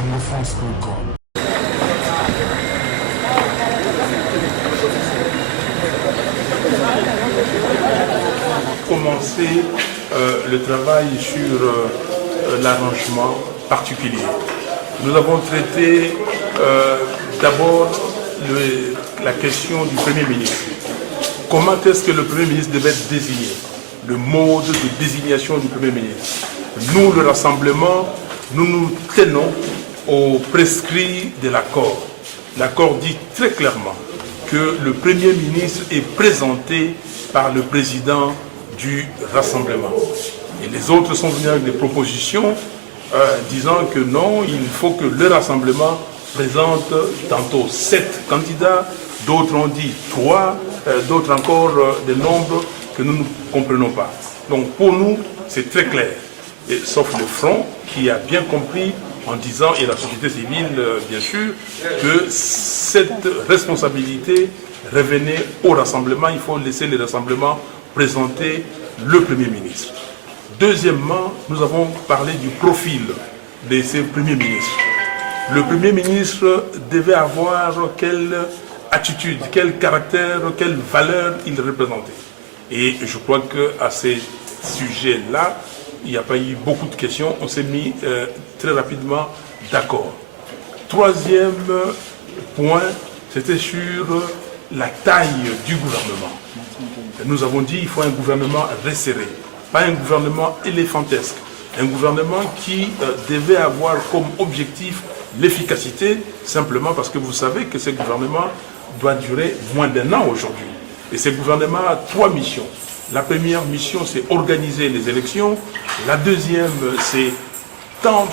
anglophone.com. Commencer le travail sur l'arrangement particulier. Nous avons traité d'abord la question du Premier ministre. Comment est-ce que le Premier ministre devait être désigné? Le mode de désignation du Premier ministre. Nous, le Rassemblement, nous nous tenons aux prescrits de l'accord. L'accord dit très clairement que le Premier ministre est présenté par le président du Rassemblement. Et les autres sont venus avec des propositions disant que non, il faut que le Rassemblement présente tantôt 7 candidats, d'autres ont dit 3, d'autres encore des nombres que nous ne comprenons pas. Donc pour nous, c'est très clair, et, sauf le Front qui a bien compris en disant, et la société civile bien sûr, que cette responsabilité revenait au Rassemblement, il faut laisser le Rassemblement présenter le Premier ministre. Deuxièmement, nous avons parlé du profil de ce Premier ministre. Le Premier ministre devait avoir quelle attitude, quel caractère, quelle valeur il représentait. Et je crois qu'à ces sujets-là, il n'y a pas eu beaucoup de questions, on s'est mis très rapidement d'accord. Troisième point, c'était sur la taille du gouvernement. Nous avons dit qu'il faut un gouvernement resserré, pas un gouvernement éléphantesque, un gouvernement qui devait avoir comme objectif l'efficacité, simplement parce que vous savez que ce gouvernement doit durer moins d'1 an aujourd'hui. Et ce gouvernement a 3 missions. La première mission, c'est organiser les élections. La deuxième, c'est tant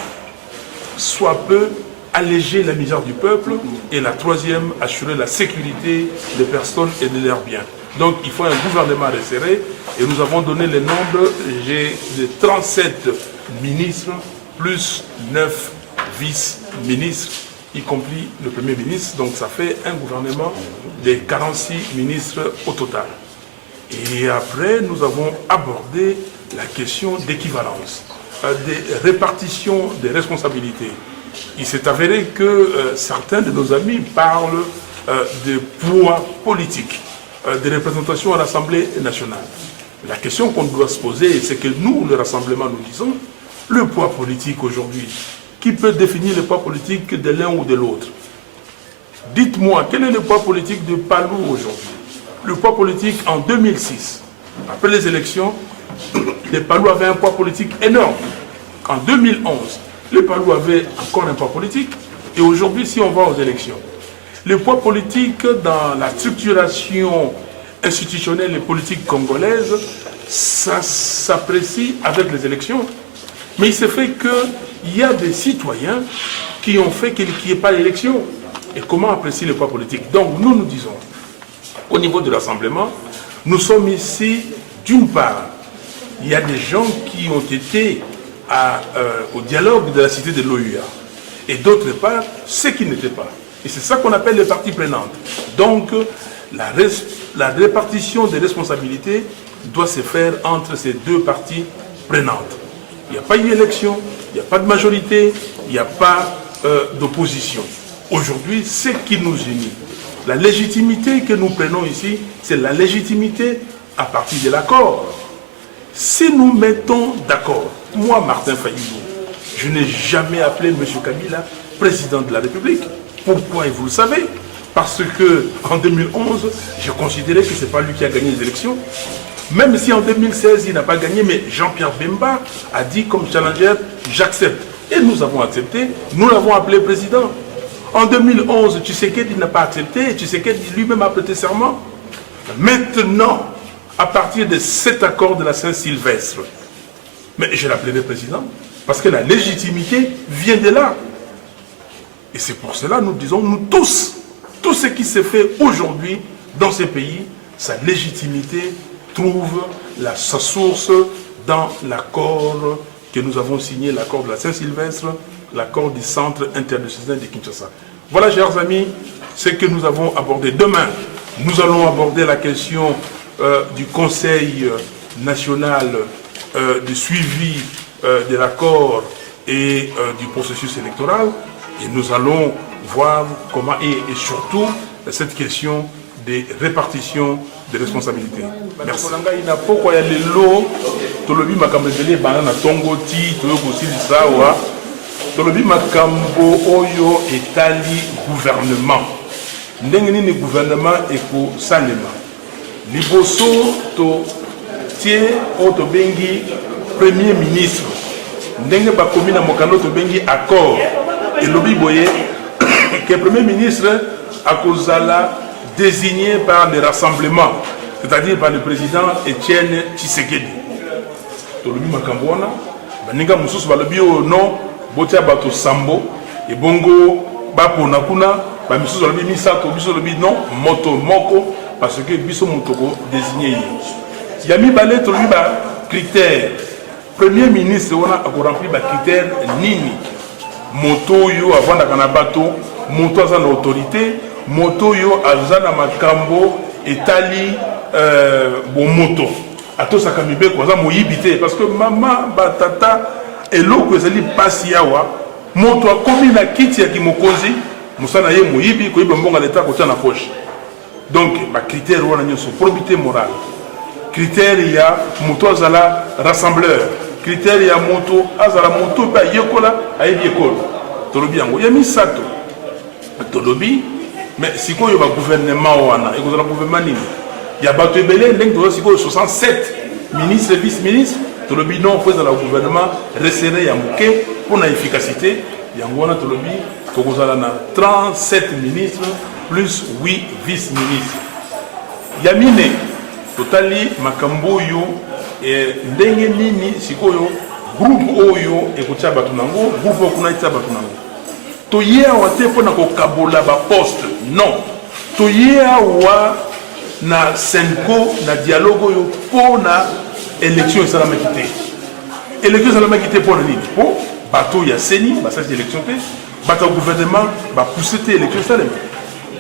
soit peu alléger la misère du peuple. Et la troisième, assurer la sécurité des personnes et de leurs biens. Donc il faut un gouvernement resserré. Et nous avons donné les nombres. J'ai de 37 ministres plus 9 vice-ministres, y compris le Premier ministre. Donc ça fait un gouvernement de 46 ministres au total. Et après, nous avons abordé la question d'équivalence, des répartitions des responsabilités. Il s'est avéré que certains de nos amis parlent de poids politique, de représentation à l'Assemblée nationale. La question qu'on doit se poser, c'est que nous, le Rassemblement, nous disons, le poids politique aujourd'hui, qui peut définir le poids politique de l'un ou de l'autre? Dites-moi, quel est le poids politique de Palou aujourd'hui? Le poids politique en 2006, après les élections, les Palou avaient un poids politique énorme. En 2011, les Palou avaient encore un poids politique. Et aujourd'hui, si on va aux élections, le poidd politique dans la structuration institutionnelle et politique congolaise, ça s'apprécie avec les élections. Mais il se fait qu'il y a des citoyens qui ont fait qu'il n'y ait pas d'élection. Et comment apprécier le poids politique? Donc nous disons, au niveau de l'Assemblement, nous sommes ici, d'une part, il y a des gens qui ont été au dialogue de la cité de l'OUA, et d'autre part, ceux qui n'étaient pas. Et c'est ça qu'on appelle les parties prenantes. Donc, la répartition des responsabilités doit se faire entre ces deux parties prenantes. Il n'y a pas eu élection, il n'y a pas de majorité, il n'y a pas d'opposition. Aujourd'hui, ce qui nous unit, la légitimité que nous prenons ici, c'est la légitimité à partir de l'accord. Si nous mettons d'accord, moi, Martin Fayulu, je n'ai jamais appelé M. Kabila président de la République. Pourquoi? Et vous le savez, parce qu'en 2011, j'ai considéré que ce n'est pas lui qui a gagné les élections. Même si en 2016, il n'a pas gagné, mais Jean-Pierre Bemba a dit comme challenger, j'accepte. Et nous avons accepté, nous l'avons appelé président. En 2011, Tshisekedi n'a pas accepté, Tshisekedi lui-même a prêté serment. Maintenant, à partir de cet accord de la Saint-Sylvestre, mais je l'appellerai président, parce que la légitimité vient de là. Et c'est pour cela que nous disons, nous tous, tout ce qui se fait aujourd'hui dans ces pays, sa légitimité trouve sa source dans l'accord que nous avons signé, l'accord de la Saint-Sylvestre, l'accord du Centre interdécisionnel de Kinshasa. Voilà, chers amis, ce que nous avons abordé. Demain, nous allons aborder la question du Conseil national de suivi de l'accord et du processus électoral. Et nous allons voir comment, et surtout cette question des répartitions des responsabilités. Merci. Il n'a pas quoi y aller l'eau. Tolobi makambele banana tongoti toyokosi lisawa. Tolobi makambo oyo etali gouvernement. Ndenge nini gouvernement eko salema. Liboso to tie o to bengi premier ministre. Ndenge bakomi na mokano to bengi accord. Et lobi boye que le premier ministre a kozala désigné par le rassemblement, c'est-à-dire par le président Etienne Tshisekedi. Tolobi makambona, baninga mususu balobi o non, botia bato sambo, et bongo bapona kuna, ba mususu balobi misato, biso lobi non, moto moko, parce que biso motoko désigné. Yami balé tolobi ba critère. Premier ministre on a rempli ba critère nini. Moto yo avant na bato, moto aza na autorité, moto yo aza na makambo etali bon moto. Ato sakamibe ko aza moyibité parce que maman batata eloko ezali pasi yawa, moto akomi na kiti ya kimokozi, musana ye moyibi ko ibambonga l'état ko na poche. Donc ba critère wana nyoso probité morale. Critère ya moto azala rassembleur. Critère ya moto azala moto ba yekola ayebi ekolo tolobi yango ya misato tolobi mais siko yo ba gouvernement wana ekozala gouvernement nini ya bato ebele ndenge to siko 67 ministres et vice-ministres tolobi non faut la gouvernement resserré ya moke pour na efficacité yango wana tolobi tokozala na 37 ministres plus 8 vice-ministres ya mine totali makambo yo ndenge nini sikoyo groupe oyo ekotia bato nango groupe okuna itia bato nango toye awa te mpona kokabola baposte non toye awa na senko na dialogue oyo mpona élection esalamaki te élection esalamaki te mpona nini mpo bato ya seni basalisi élection te bato ya gouvernement bapousse te élection esalema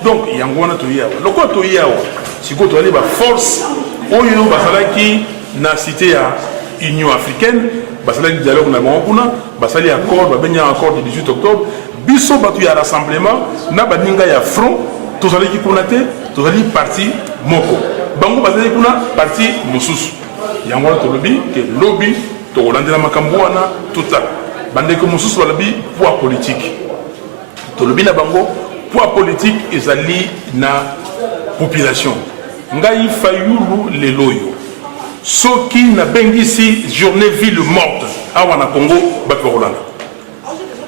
donc yango wana toye awa lokola toye awa sikoyo toyali baforce oyo basalaki na cité à Union africaine, basali dialogue na kuna, basali accord, babenya accord du 18 octobre, biso batu ya rassemblement, na baninga ya front, tozali ki kuna te, tozali parti moko. Bango basali kuna parti mosusu. Yango na tolobi ke lobby to landela makambo wana tuta. Bandeko mosusu balobi poids politique. Tolobi na bango poids politique ezali na population. Ngai fayulu leloyo. Ceux qui n'a pas ici journée ville morte awa na Congo bato Rolanda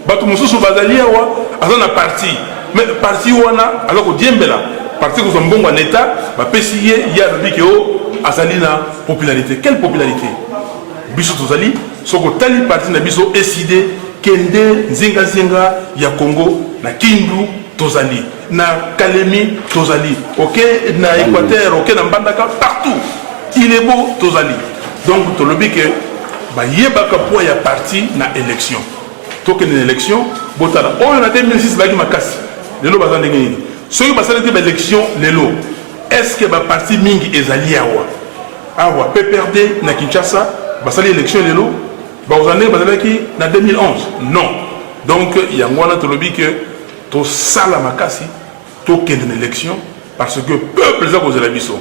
bato mususu bazali awa azana parti mais parti wana alors diembela parti ko zombongo en état ba pesiye ya biki o azali na popularité quelle popularité biso tozali soko tali parti na biso décidé kende nzinga zinga ya Congo na Kindu tozali na Kalemi tozali OK na Équateur OK na Mbandaka partout. Il est beau, Tozali. Donc, tu le dis que il y a parti na élection. Donc, une élection, on a 2006, il y a une élection. Si vous avez une élection, est-ce que le parti Mingi est allié à Awa Awa, PPRD, na Kinshasa, il y a une élection, vous avez en 2011. Non. Donc, il y a un que tu sala makasi, tu as une élection, parce que le peuple a posé la mission.